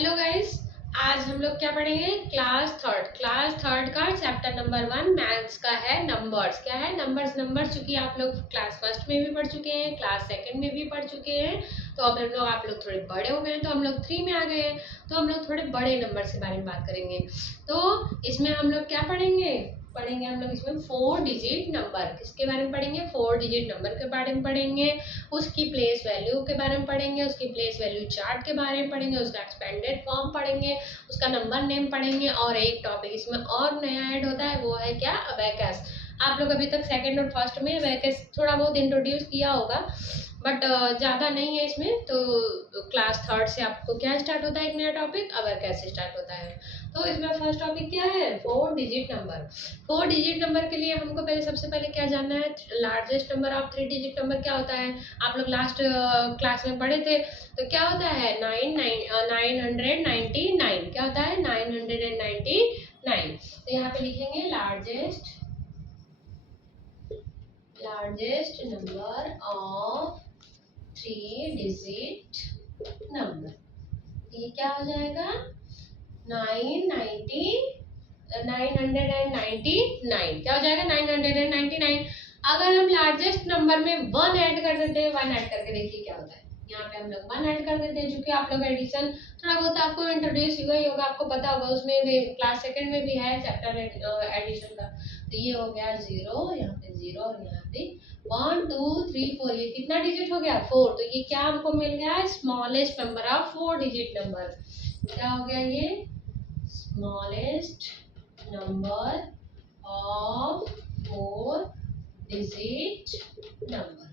Hello guys, आज हम लोग क्या पढ़ेंगे? क्लास थर्ड का चैप्टर नंबर 1 मैथ्स का है नंबर्स। क्या है? नंबर्स। नंबर्स चूंकि आप लोग क्लास फर्स्ट में भी पढ़ चुके हैं, क्लास सेकंड में भी पढ़ चुके हैं, तो अब हम लोग आप लोग थोड़े बड़े हो गए हैं, तो हम लोग 3 में आ गए हैं, तो हम लोग थोड़े बड़े नंबर के बारे में बात करेंगे। तो इसमें हम लोग क्या पढ़ेंगे हम लोग इसमें 4 डिजिट नंबर। किसके बारे में पढ़ेंगे? 4 डिजिट नंबर के बारे में पढ़ेंगे, उसकी प्लेस वैल्यू के बारे में पढ़ेंगे, उसकी प्लेस वैल्यू चार्ट के बारे में पढ़ेंगे, उसका एक्सपेंडेड फॉर्म पढ़ेंगे, उसका नंबर नेम पढ़ेंगे, और एक टॉपिक इसमें और नया ऐड होता है, वो है क्या? अबैकस। आप लोग अभी तक सेकंड और फर्स्ट में अबैकस थोड़ा बहुत इंट्रोड्यूस किया होगा, बट ज़्यादा नहीं है इसमें। तो क्लास थर्ड से आपको क्या स्टार्ट होता है? एक नया टॉपिक अबैकस से स्टार्ट होता है। तो इसमें फर्स्ट टॉपिक क्या है? 4 डिजिट नंबर। 4 डिजिट नंबर के लिए हमको सबसे पहले क्या जानना है? Largest number of 3 digit number क्या होता है? आप लोग लास्ट क्लास में पढ़े थे, तो क्या होता है? 999। क्या होता है? 999। तो यहाँ पे लिखेंगे largest number of 3 digit number. ये क्या हो जाएगा? 999। क्या हो जाएगा? 999। अगर हम लार्जेस्ट नंबर में 1 ऐड कर देते हैं, 1 ऐड करके देखिए क्या होता है। यहाँ पे हम लोग 1 ऐड कर देते हैं, क्योंकि आप लोग एडिशन थोड़ा बहुत आपको इंट्रोड्यूस हुआ ही होगा, आपको पता होगा, उसमें भी क्लास सेकंड में भी है चैप्टर एडिशन का। तो ये हो गया 0, यहाँ पे 0, और यहाँ पे 1 2 3 4। ये कितना डिजिट हो गया? 4। तो ये क्या हमको मिल गया? Smallest number of 4 digit number. क्या हो गया ये? Smallest number of 4 digit number.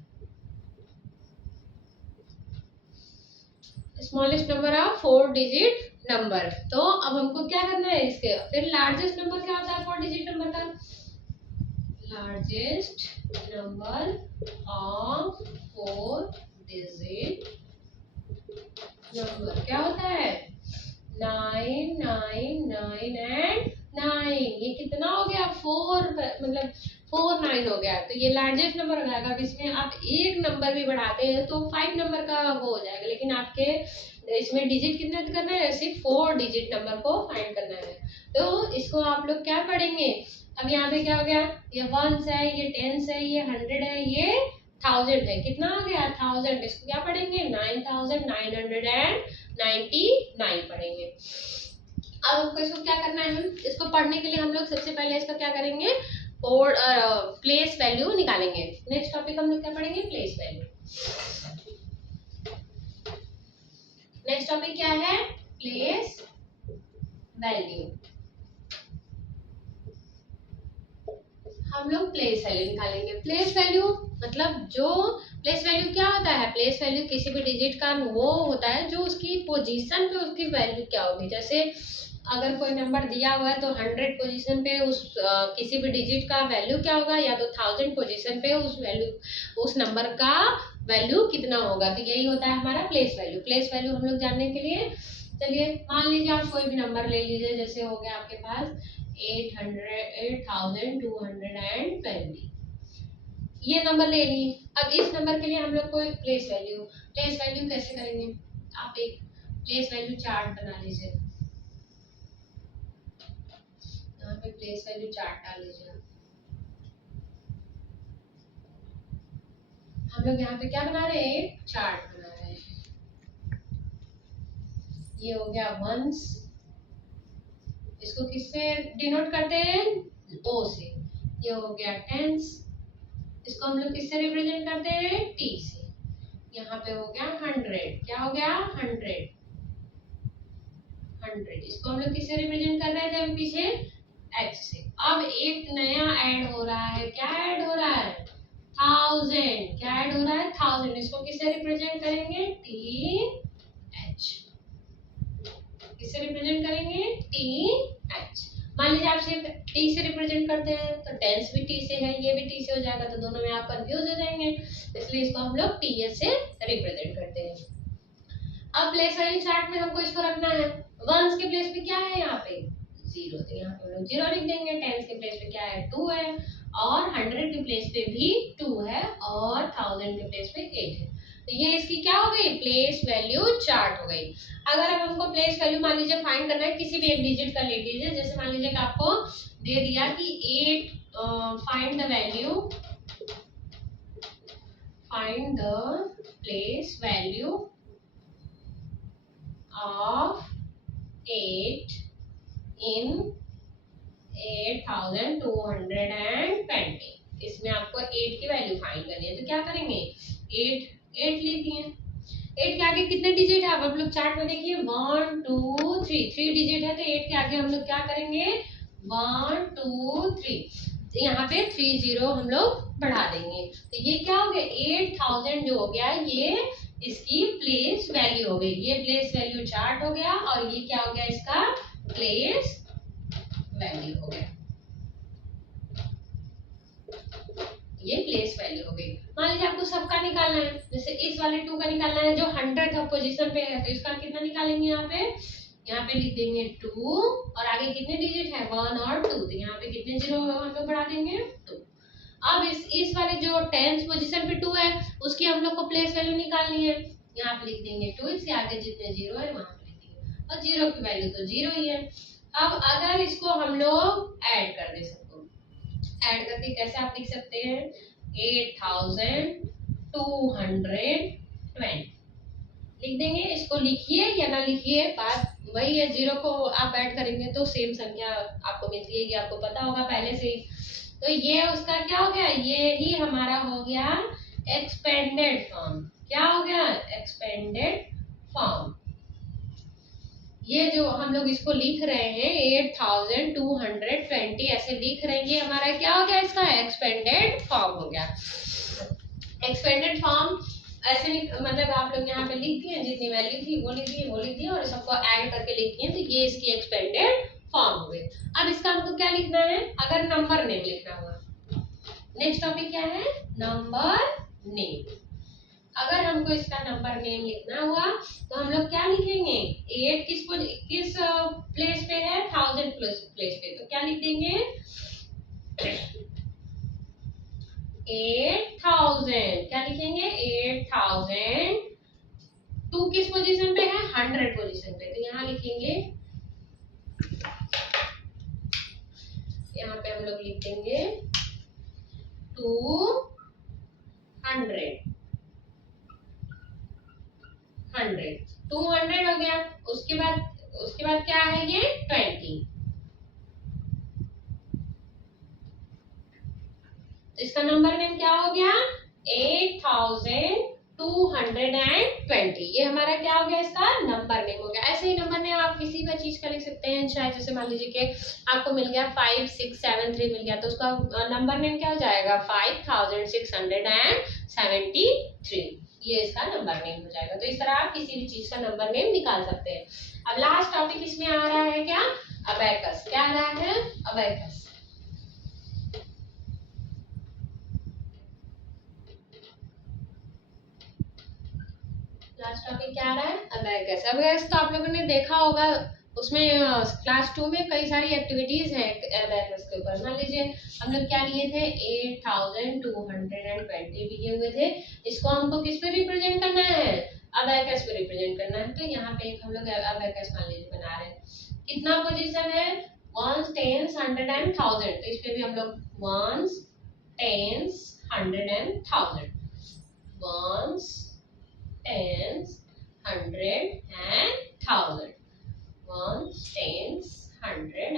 Smallest number of 4 digit number. तो अब हमको क्या करना है इसके? फिर लार्जेस्ट नंबर क्या होता है 4 डिजिट नंबर का? Largest number of 4 digit number क्या होता है? 999 एंड 9। ये कितना हो गया? 4, मतलब 4 9 हो गया। तो ये लार्जेस्ट नंबर हो जाएगा। अब इसमें आप एक नंबर भी बढ़ाते हैं तो 5 नंबर का वो हो जाएगा, लेकिन आपके इसमें डिजिट कितना करना है? सिर्फ 4 डिजिट नंबर को फाइंड करना है। तो इसको आप लोग क्या पढ़ेंगे? अब यहाँ पे क्या हो गया? ये 1 है, ये 10 है, ये 100 है, ये 1000 है। कितना आ गया? 1000। इसको क्या पढ़ेंगे? 9999 पढ़ेंगे। अब हमको इसको क्या करना है? इसको पढ़ने के लिए हम लोग सबसे पहले इसका क्या करेंगे? और प्लेस वैल्यू निकालेंगे। नेक्स्ट टॉपिक हम लोग क्या पढ़ेंगे? Place value. नेक्स्ट टॉपिक क्या है? Place value. हम लोग प्लेस वैल्यू निकालेंगे। प्लेस वैल्यू मतलब जो प्लेस वैल्यू क्या होता है? प्लेस वैल्यू किसी भी डिजिट का वो होता है जो उसकी पोजीशन पे उसकी वैल्यू क्या होगी। जैसे अगर कोई नंबर दिया हुआ है तो 100 पोजीशन पे उस किसी भी डिजिट का वैल्यू क्या होगा, या तो 1000 पोजीशन पे उस नंबर का वैल्यू कितना होगा। तो यही होता है हमारा प्लेस वैल्यू। प्लेस वैल्यू हम लोग जानने के लिए, चलिए मान लीजिए आप कोई भी नंबर ले लीजिए। जैसे हो गया आपके पास 8220। ये नंबर ले लिए। अब इस नंबर के लिए हम लोग को प्लेस वैल्यू कैसे करेंगे? आप एक प्लेस वैल्यू चार्ट बना लीजिए। यहाँ पे प्लेस वैल्यू चार्ट डाल लीजिए। हम लोग यहाँ पे क्या बना रहे हैं? एक चार्ट बना रहे हैं। ये हो गया वंस। इसको किससे डिनोट करते हैं? ओ से। ये हो गया टेंस। इसको हम लोग किससे रिप्रेजेंट करते हैं? टी से। यहाँ पे हो गया 100। क्या हो गया? 100। इसको हम लोग किससे रिप्रेजेंट कर रहे थे हम पीछे? एच से। अब एक नया ऐड हो रहा है। क्या ऐड हो रहा है? 1000। क्या ऐड हो रहा है? 1000। इसको किससे रिप्रेजेंट करेंगे? T H. किससे रिप्रेजेंट करेंगे? T H. मान लीजिए आप सिर्फ टी से रिप्रेजेंट करते हैं तो टेंस भी टी से है, ये भी टी से हो जाएगा, तो दोनों में आप कंफ्यूज हो जाएंगे, इसलिए इसको हम लोग टी एच से रिप्रेजेंट करते हैं। अब प्लेस वैल्यू चार्ट में हमको इसको रखना है। वंस के प्लेस पे क्या है? यहाँ पे 0, तो यहाँ पे हम लोग 0 लिख देंगे। टेंस के प्लेस पे क्या है? 2 है, और 100 के प्लेस पे भी 2 है, और 1000 के प्लेस पे 8 है। तो ये इसकी क्या हो गई, प्लेस वैल्यू चार्ट हो गई। अगर अब हमको प्लेस वैल्यू मान लीजिए फाइंड करना है, किसी भी एक डिजिट का ले लीजिए, जैसे मान लीजिए कि आपको दे दिया कि 8, find the value, find the place value of 8 इन 8220। इसमें आपको 8 की वैल्यू फाइंड करनी है, तो क्या करेंगे, 8 लिख दिए। 8 के आगे कितने डिजिट है, अब हम लोग चार्ट में देखिए 1 2 3 डिजिट है, तो 8 के आगे हम लोग क्या करेंगे, 1 2 3, तो यहाँ पे 3 0 हम लोग बढ़ा देंगे। तो ये क्या हो गया, 8000 जो हो गया ये इसकी प्लेस वैल्यू हो गई, ये प्लेस वैल्यू चार्ट हो गया, और ये क्या हो गया, इसका प्लेस वैल्यू हो गया, ये प्लेस वैल्यू हो गई। मान लीजिए आपको सबका निकालना है, जैसे इस वाले 2 का निकालना है जो 100 पोजीशन पे है, तो इसका कितना निकालेंगे, यहाँ पे लिख देंगे 2, और आगे कितने डिजिट है, 1 और 2, तो यहाँ पे कितने जीरो हम लोग बढ़ा देंगे, 2। अब इस वाले जो 10th पोजीशन पे 2 है, उसकी हम लोग को प्लेस वैल्यू निकालनी है, यहाँ पे लिख देंगे 2, इससे आगे जितने जीरो है वहां पे लिख देंगे, और जीरो की वैल्यू तो जीरो ही है। अब अगर इसको हम लोग ऐड कर दे, सबको ऐड करके कैसे आप लिख सकते हैं, 8220 लिख देंगे। इसको लिखिए या ना लिखिए, बात वही है, जीरो को आप ऐड करेंगे तो सेम संख्या आपको मिलती है, ये आपको पता होगा पहले से ही। तो ये उसका क्या हो गया, ये ही हमारा हो गया एक्सपेंडेड फॉर्म। क्या हो गया, एक्सपेंडेड फॉर्म। ये जो हम लोग इसको लिख रहे हैं 8220 ऐसे लिख रहे हैं, ये हमारा क्या हो गया, इसका एक्सपेंडेड फॉर्म हो गया। एक्सपेंडेड फॉर्म ऐसे मतलब आप लोग यहाँ पे लिख दिए, जितनी वैल्यू थी वो लिख दिए और सबको ऐड करके लिख दिए, तो ये इसकी एक्सपेंडेड फॉर्म हो गई। अब इसका हमको क्या लिखना है, अगर नंबर नेम लिखना हुआ, नेक्स्ट टॉपिक क्या है, नंबर नेम। अगर हमको इसका नंबर नेम लिखना हुआ तो हम लोग क्या लिखेंगे, 8 किस प्लेस पे है, 1000 प्लेस पे, तो क्या लिख देंगे, 8000, क्या लिखेंगे, 8000। 2 किस पोजीशन पे है, 100 पोजीशन पे, तो यहाँ लिखेंगे, यहाँ पे हम लोग लिख देंगे 200 200 हो गया। उसके बाद क्या है, ये 20, तो इसका नंबर नेम क्या हो गया, 8220। ये हमारा क्या हो गया, इसका नंबर नेम हो गया। ऐसे ही नंबर नेम आप किसी भी चीज का लिख सकते हैं, शायद जैसे मान लीजिए कि आपको मिल गया 5673 मिल गया, तो उसका नंबर नेम क्या हो जाएगा, 5673, ये इसका नंबर नेम हो जाएगा। तो इस तरह आप किसी भी चीज का नंबर नेम निकाल सकते हैं। अब लास्ट टॉपिक इसमें आ रहा है क्या, अबैकस। क्या आ रहा है, अबैकस। लास्ट टॉपिक क्या आ रहा है, अबैकस। अबैकस तो आप लोगों ने देखा होगा, उसमें क्लास 2 में कई सारी एक्टिविटीज हैं अबैकस के ऊपर। मान लीजिए हम लोग क्या लिए थे, 8220 लिए हुए थे, इसको हमको किस पे रिप्रेजेंट करना है, अबैकस पे रिप्रेजेंट करना है। तो यहाँ पे एक हम लोग अबैकस मान लीजिए बना रहे हैं, कितना पोजीशन है, 1s 10s 100 and 1000, तो इस पे भी हम लोग 1s 10s 100 and 1000, 1s 10s 100 and 1000, 1s 10s 100 and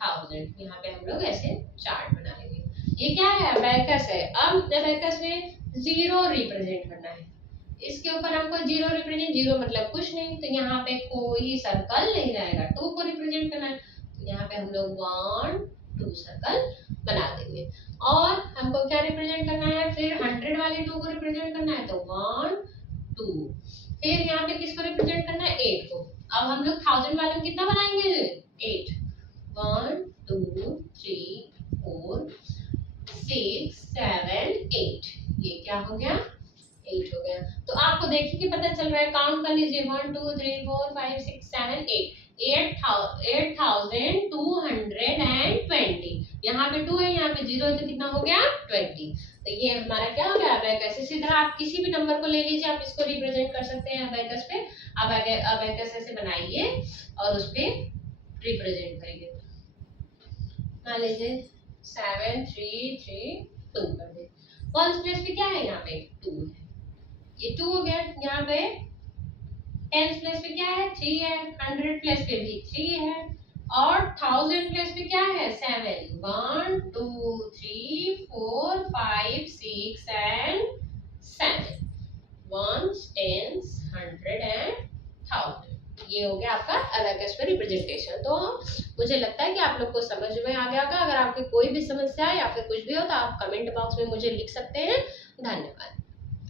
1000। यहाँ पे हम लोग ऐसे चार्ट बना लेंगे। ये क्या है, अबैकस है। अब अबैकस में जीरो रिप्रेजेंट करना है, इसके ऊपर हमको जीरो रिप्रेजेंट, जीरो मतलब कुछ नहीं, तो यहाँ पे कोई सर्कल नहीं रहेगा, 2 को रिप्रेजेंट करना है, तो यहाँ पे हम लोग 1 2 सर्कल बना देंगे। और हमको क्या रिप्रेजेंट करना है, फिर 100 वाले 2 को रिप्रेजेंट करना है, तो 1 2, फिर यहाँ पे किसको रिप्रेजेंट करना है, 8 को। अब हम लोग 1000 वाले में कितना बनाएंगे, 8, 1 2 3 4 6 7 8, ये क्या हो गया, 8 हो गया। तो आपको देखिए कि पता चल रहा है, काउंट कर लीजिए, 1 2 3 4 5 6 7 8, 8220। यहाँ पे 2 है, यहाँ पे 0 है, तो कितना हो गया 20। तो ये हमारा क्या हो गया अबेकस। इसी तरह आप किसी भी नंबर को ले लीजिए, आप इसको रिप्रेजेंट कर सकते हैं अबेकस पे। अबेकस ऐसे बनाइए और उस पे रिप्रेजेंट करिए। मान लीजिए 7 3 3 2 कर दे। वंस प्लेस पे क्या है, यहाँ पे 2 है, ये 2 हो गया। यहाँ पे टेंस प्लेस पे क्या है 3 है, 100 प्लेस पे भी 3 है, और 1000 प्लेस पे क्या है 7। 1 2 3 4 5 6 एंड 7। Ones tens 100 and 1000। ये हो गया आपका अबेकस में रिप्रेजेंटेशन। तो मुझे लगता है कि आप लोग को समझ में आ गया होगा। अगर आपकी कोई भी समस्या है या फिर कुछ भी हो तो आप कमेंट बॉक्स में मुझे लिख सकते हैं। धन्यवाद।